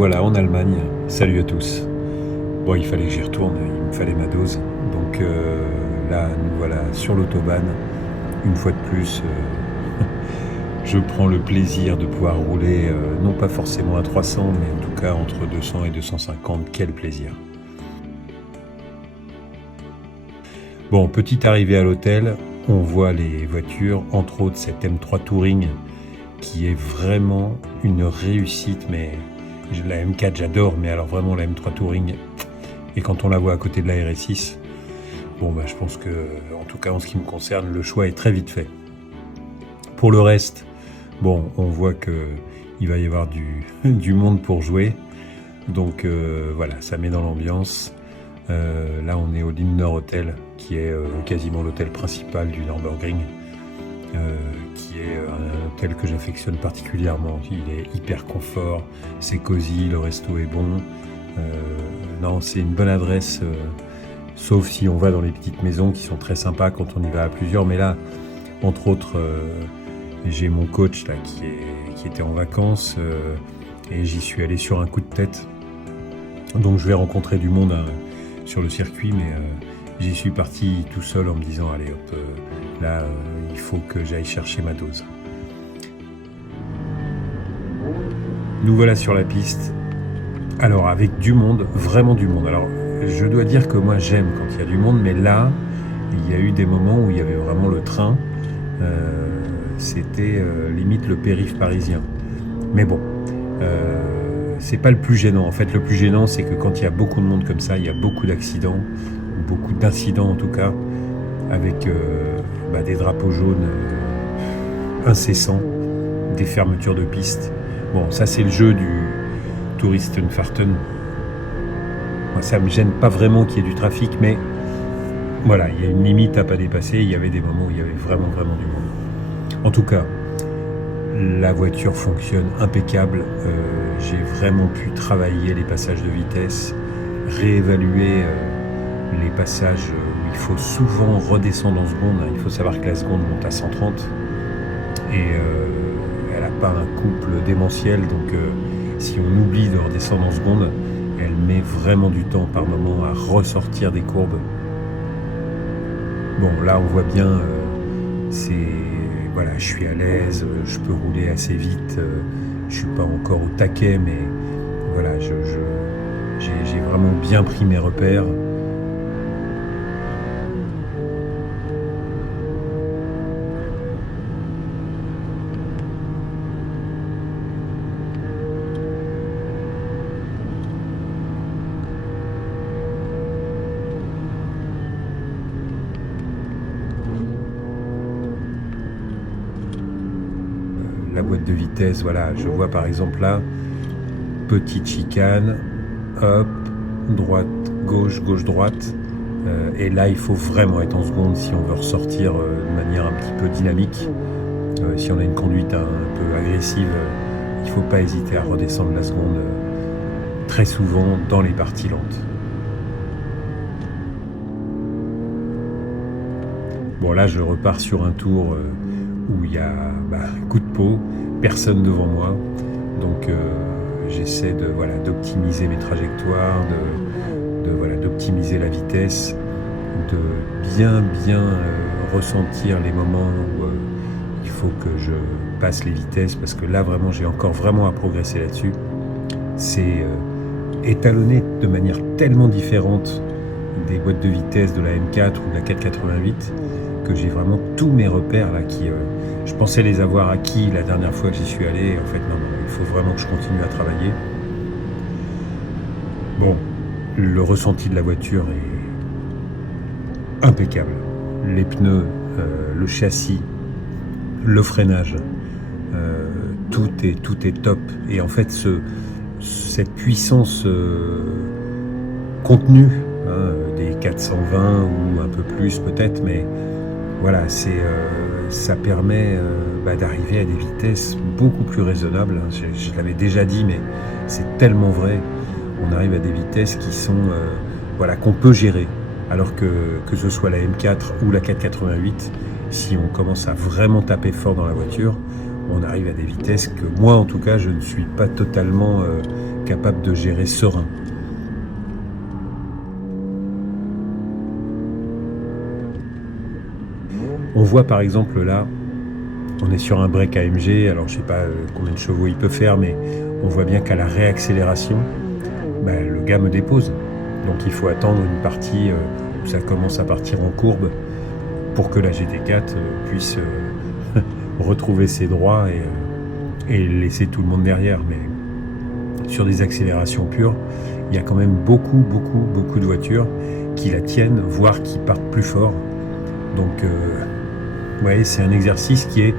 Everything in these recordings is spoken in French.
revoilà en Allemagne. Salut à tous. Bon, il fallait que j'y retourne, il me fallait ma dose. Donc là, nous voilà sur l'autobahn. Une fois de plus, je prends le plaisir de pouvoir rouler, non pas forcément à 300, mais en tout cas entre 200 et 250. Quel plaisir. Bon, petite arrivée à l'hôtel, on voit les voitures, entre autres cette M3 Touring, qui est vraiment une réussite, mais la M4 j'adore, mais alors vraiment la M3 Touring, et quand on la voit à côté de la RS6, bon bah je pense que, en tout cas en ce qui me concerne, le choix est très vite fait. Pour le reste, bon, on voit que il va y avoir du monde pour jouer, donc voilà, ça met dans l'ambiance. Là on est au Lindner Hotel, qui est quasiment l'hôtel principal du Nürburgring, qui est un hôtel que j'affectionne particulièrement. Il est hyper confort, c'est cosy, le resto est bon. Non, c'est une bonne adresse, sauf si on va dans les petites maisons qui sont très sympas quand on y va à plusieurs. Mais là, entre autres, j'ai mon coach là, qui était en vacances et j'y suis allé sur un coup de tête. Donc je vais rencontrer du monde sur le circuit, mais j'y suis parti tout seul en me disant allez hop, là il faut que j'aille chercher ma dose. Nous voilà sur la piste. Alors avec du monde, vraiment du monde. Alors je dois dire que moi j'aime quand il y a du monde, mais là il y a eu des moments où il y avait vraiment le train. C'était limite le périph' parisien. Mais bon, c'est pas le plus gênant. En fait, le plus gênant, c'est que quand il y a beaucoup de monde comme ça, il y a beaucoup d'accidents, beaucoup d'incidents en tout cas, avec des drapeaux jaunes incessants, des fermetures de pistes. Bon, ça c'est le jeu du Touristenfahrten. Moi, ça me gêne pas vraiment qu'il y ait du trafic, mais voilà, il y a une limite à pas dépasser. Il y avait des moments où il y avait vraiment du monde. En tout cas, la voiture fonctionne impeccable. J'ai vraiment pu travailler les passages de vitesse, réévaluer les passages où il faut souvent redescendre en seconde. Il faut savoir que la seconde monte à 130 et elle n'a pas un couple démentiel, donc si on oublie de redescendre en seconde, elle met vraiment du temps par moment à ressortir des courbes. Bon, là on voit bien, voilà, je suis à l'aise, je peux rouler assez vite, je suis pas encore au taquet, mais voilà, j'ai vraiment bien pris mes repères. La boîte de vitesse, voilà, je vois par exemple là, petite chicane, hop, droite, gauche, gauche, droite, et là il faut vraiment être en seconde si on veut ressortir de manière un petit peu dynamique. Si on a une conduite un peu agressive, il ne faut pas hésiter à redescendre la seconde très souvent dans les parties lentes. Bon là je repars sur un tour où il y a coup de peau, personne devant moi, donc j'essaie d'optimiser mes trajectoires, d'optimiser la vitesse, de bien ressentir les moments où il faut que je passe les vitesses, parce que là vraiment j'ai encore vraiment à progresser là-dessus. C'est étalonné de manière tellement différente des boîtes de vitesse de la M4 ou de la 488 que j'ai vraiment tous mes repères là qui je pensais les avoir acquis la dernière fois que j'y suis allé. En fait non, il faut vraiment que je continue à travailler. Bon, le ressenti de la voiture est impeccable. Les pneus, le châssis, le freinage, tout est top. Et en fait cette puissance contenue, des 420 ou un peu plus peut-être, mais voilà, ça permet d'arriver à des vitesses beaucoup plus raisonnables. Je l'avais déjà dit, mais c'est tellement vrai. On arrive à des vitesses qui sont, qu'on peut gérer. Alors que ce soit la M4 ou la 488, si on commence à vraiment taper fort dans la voiture, on arrive à des vitesses que moi, en tout cas, je ne suis pas totalement capable de gérer serein. On voit par exemple là, on est sur un break AMG, alors je sais pas combien de chevaux il peut faire, mais on voit bien qu'à la réaccélération, le gars me dépose. Donc il faut attendre une partie où ça commence à partir en courbe pour que la GT4 puisse retrouver ses droits et laisser tout le monde derrière. Mais sur des accélérations pures, il y a quand même beaucoup de voitures qui la tiennent, voire qui partent plus fort. Donc vous voyez, c'est un exercice qui est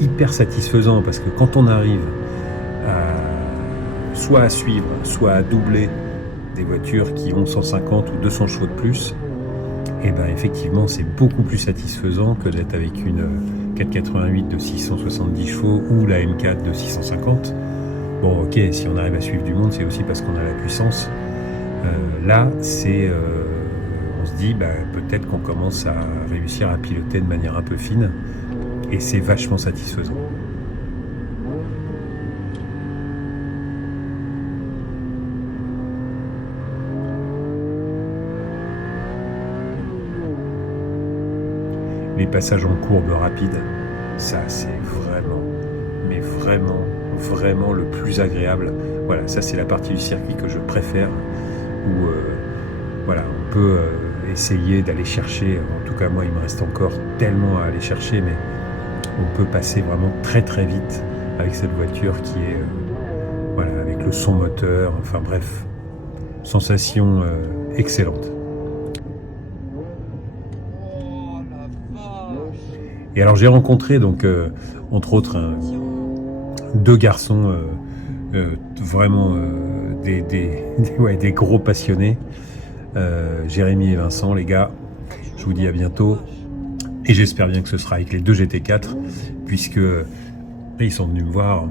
hyper satisfaisant parce que quand on arrive soit à suivre, soit à doubler des voitures qui ont 150 ou 200 chevaux de plus, et ben effectivement c'est beaucoup plus satisfaisant que d'être avec une 488 de 670 chevaux ou la M4 de 650. Bon ok, si on arrive à suivre du monde, c'est aussi parce qu'on a la puissance. Là, c'est on se dit peut-être qu'on commence à réussir à piloter de manière un peu fine et c'est vachement satisfaisant. Les passages en courbe rapide, ça c'est vraiment le plus agréable. Voilà, ça c'est la partie du circuit que je préfère où voilà, on peut essayer d'aller chercher, en tout cas moi il me reste encore tellement à aller chercher, mais on peut passer vraiment très vite avec cette voiture qui est voilà, avec le son moteur, enfin bref, sensation excellente. Et alors j'ai rencontré donc entre autres deux garçons vraiment des gros passionnés, Jérémy et Vincent. Les gars, je vous dis à bientôt et j'espère bien que ce sera avec les deux GT4 puisque ils sont venus me voir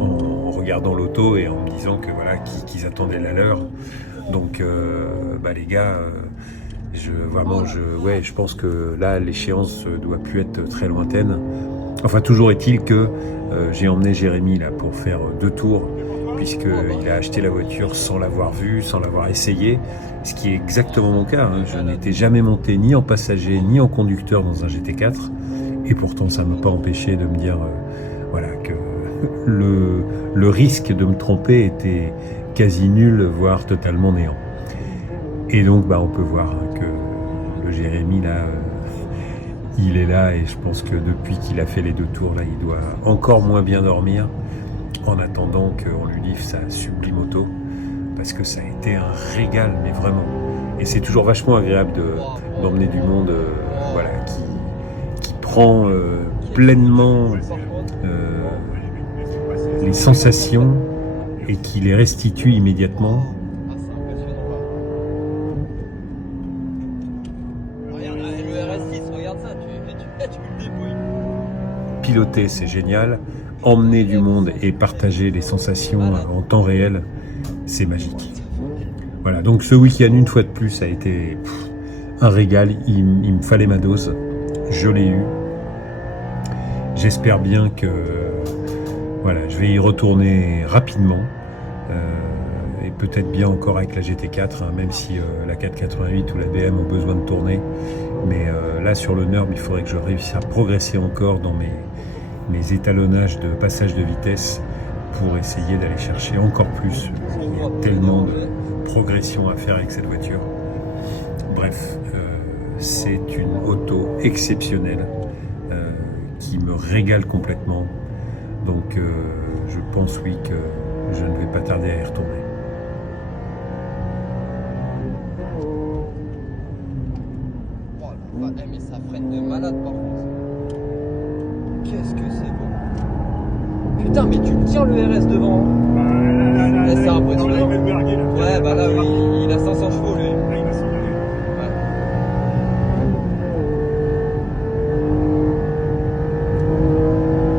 en regardant l'auto et en me disant que voilà qu'ils attendaient la leur. Donc les gars, je pense que là l'échéance doit plus être très lointaine. Enfin toujours est-il que j'ai emmené Jérémy là pour faire 2 tours puisqu'il a acheté la voiture sans l'avoir vue, sans l'avoir essayé, ce qui est exactement mon cas. Je n'étais jamais monté ni en passager ni en conducteur dans un GT4 et pourtant ça ne m'a pas empêché de me dire voilà que le risque de me tromper était quasi nul, voire totalement néant. Et donc on peut voir que le Jérémy là, il est là et je pense que depuis qu'il a fait les 2 tours là, il doit encore moins bien dormir en attendant qu'on lui livre sa sublime auto parce que ça a été un régal, mais vraiment. Et c'est toujours vachement agréable d'emmener du monde voilà, qui prend pleinement les sensations et qui les restitue immédiatement. Piloter, c'est génial. Emmener du monde et partager les sensations en temps réel, c'est magique. Voilà, donc ce week-end, une fois de plus, a été un régal. Il me fallait ma dose. Je l'ai eu. J'espère bien que voilà, je vais y retourner rapidement. Et peut-être bien encore avec la GT4, même si la 488 ou la BM ont besoin de tourner. Mais là, sur le NURB, il faudrait que je réussisse à progresser encore dans mes étalonnages de passage de vitesse pour essayer d'aller chercher encore plus. Il y a tellement de progression à faire avec cette voiture. Bref, c'est une auto exceptionnelle qui me régale complètement. Donc je pense oui que je ne vais pas tarder à y retourner. Mais ça freine de malade par contre. Qu'est-ce que c'est beau. Putain, mais tu le tiens le RS devant. C'est impressionnant. Ouais, là, il a 500 chevaux lui. Là, il a 100 chevaux. Ouais.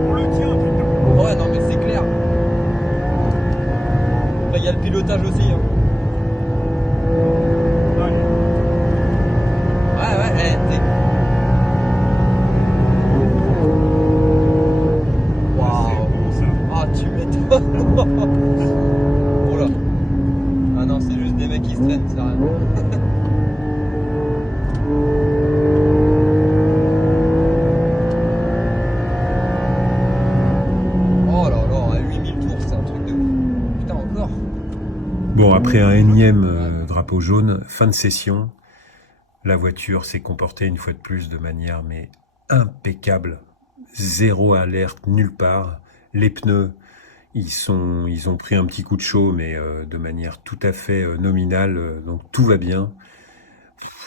On le tient, putain. Ouais, non, mais c'est clair. Après, il y a le pilotage aussi. Hein. Ouais, waouh. Ah, tu m'étonnes. Oh là. enregistré, ça sert à rien. Oh là là, à 8000 tours, c'est un truc de ouf. Putain, encore. Bon, après un énième drapeau jaune, fin de session, la voiture s'est comportée une fois de plus de manière mais impeccable. Zéro alerte nulle part. Les pneus, ils ont pris un petit coup de chaud, mais de manière tout à fait nominale, donc tout va bien.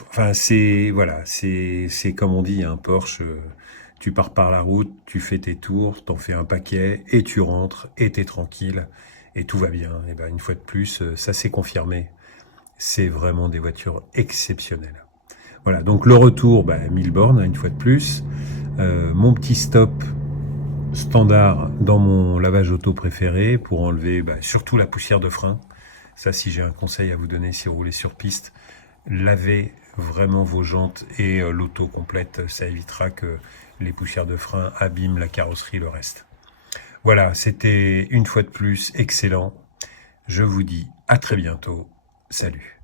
Enfin, c'est comme on dit, un Porsche. Tu pars par la route, tu fais tes tours, t'en fais un paquet et tu rentres et t'es tranquille et tout va bien. Et ben une fois de plus, ça s'est confirmé. C'est vraiment des voitures exceptionnelles. Voilà, donc le retour, 1000 bornes une fois de plus. Mon petit stop standard dans mon lavage auto préféré pour enlever surtout la poussière de frein. Ça, si j'ai un conseil à vous donner si vous roulez sur piste, lavez vraiment vos jantes et l'auto complète. Ça évitera que les poussières de frein abîment la carrosserie, le reste. Voilà, c'était une fois de plus excellent. Je vous dis à très bientôt. Salut.